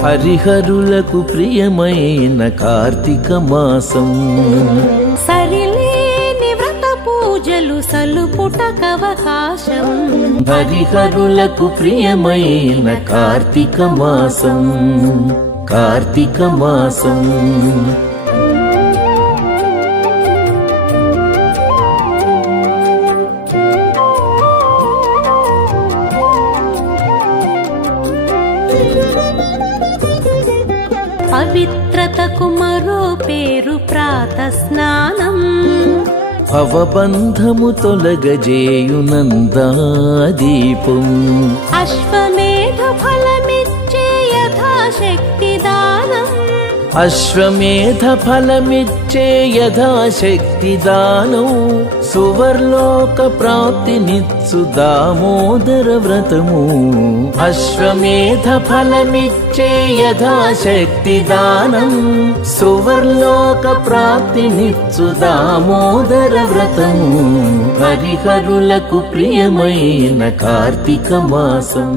హరిహరులకు ప్రియమైన కార్తీక మాసం సరిలేని వ్రత పూజలు సలుపుటకవకాశం హరిహరులకు ప్రియమైన కార్తీక మాసం కార్తీక మాసం పవిత్రతకు మరో పేరు ప్రాతస్నానం భవబంధము తొలగజేయునందాదీపం అశ్వమేధ ఫలమిచ్చే యథాశక్తి దానం అశ్వమేధ ఫలమిచ్చే యథాశక్తి దానం సువర్లోక ప్రాప్తినిచ్చు దామోదర వ్రతము అశ్వమేధ ఫలమిచ్చే యథాశక్తి దానం సువర్లోక ప్రాప్తినిచ్చు దామోదర వ్రతము హరిహరులకు ప్రియమైన కార్తీక మాసం